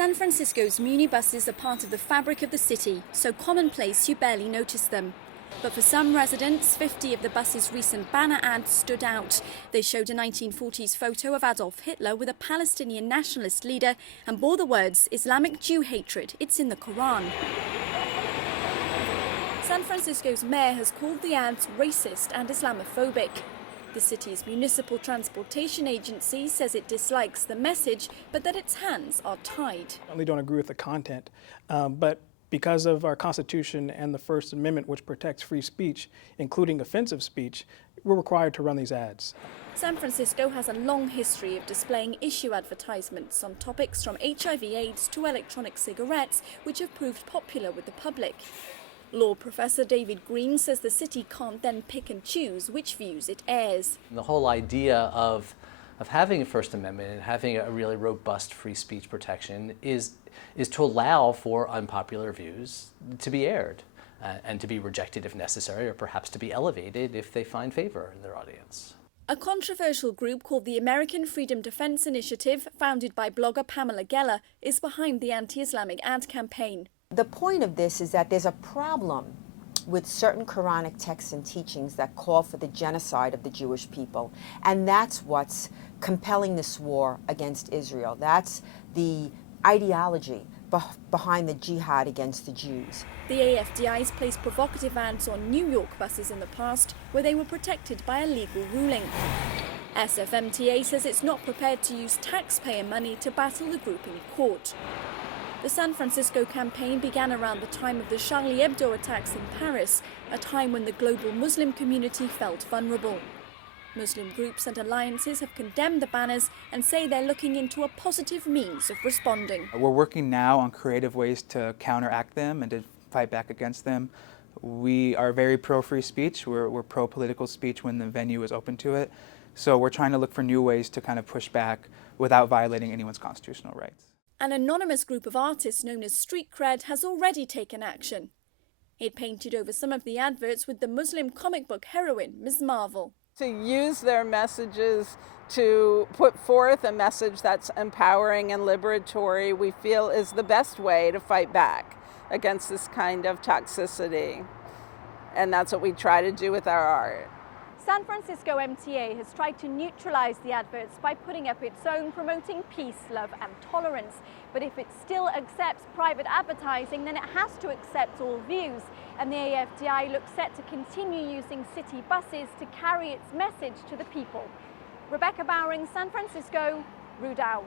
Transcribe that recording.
San Francisco's muni buses are part of the fabric of the city, so commonplace you barely notice them. But for some residents, 50 of the bus's recent banner ads stood out. They showed a 1940s photo of Adolf Hitler with a Palestinian nationalist leader and bore the words, "Islamic Jew hatred, it's in the Quran." San Francisco's mayor has called the ads racist and Islamophobic. The city's municipal transportation agency says it dislikes the message, but that its hands are tied. I really don't agree with the content, but because of our Constitution and the First Amendment, which protects free speech, including offensive speech, we're required to run these ads. San Francisco has a long history of displaying issue advertisements on topics from HIV/AIDS to electronic cigarettes, which have proved popular with the public. Law professor David Green says the city can't then pick and choose which views it airs. The whole idea of having a First Amendment and having a really robust free speech protection is to allow for unpopular views to be aired and to be rejected if necessary, or perhaps to be elevated if they find favor in their audience. A controversial group called the American Freedom Defense Initiative, founded by blogger Pamela Geller, is behind the anti-Islamic ad campaign. The point of this is that there's a problem with certain Quranic texts and teachings that call for the genocide of the Jewish people. And that's what's compelling this war against Israel. That's the ideology behind the jihad against the Jews. The AFDI's placed provocative ads on New York buses in the past, where they were protected by a legal ruling. SFMTA says it's not prepared to use taxpayer money to battle the group in court. The San Francisco campaign began around the time of the Charlie Hebdo attacks in Paris, a time when the global Muslim community felt vulnerable. Muslim groups and alliances have condemned the banners and say they're looking into a positive means of responding. We're working now on creative ways to counteract them and to fight back against them. We are very pro-free speech. We're pro-political speech when the venue is open to it. So we're trying to look for new ways to kind of push back without violating anyone's constitutional rights. An anonymous group of artists known as Street Cred has already taken action. It painted over some of the adverts with the Muslim comic book heroine, Ms. Marvel. To use their messages to put forth a message that's empowering and liberatory, we feel is the best way to fight back against this kind of toxicity. And that's what we try to do with our art. San Francisco MTA has tried to neutralize the adverts by putting up its own, promoting peace, love and tolerance. But if it still accepts private advertising, then it has to accept all views. And the AFDI looks set to continue using city buses to carry its message to the people. Rebecca Bowring, San Francisco, Rudaw.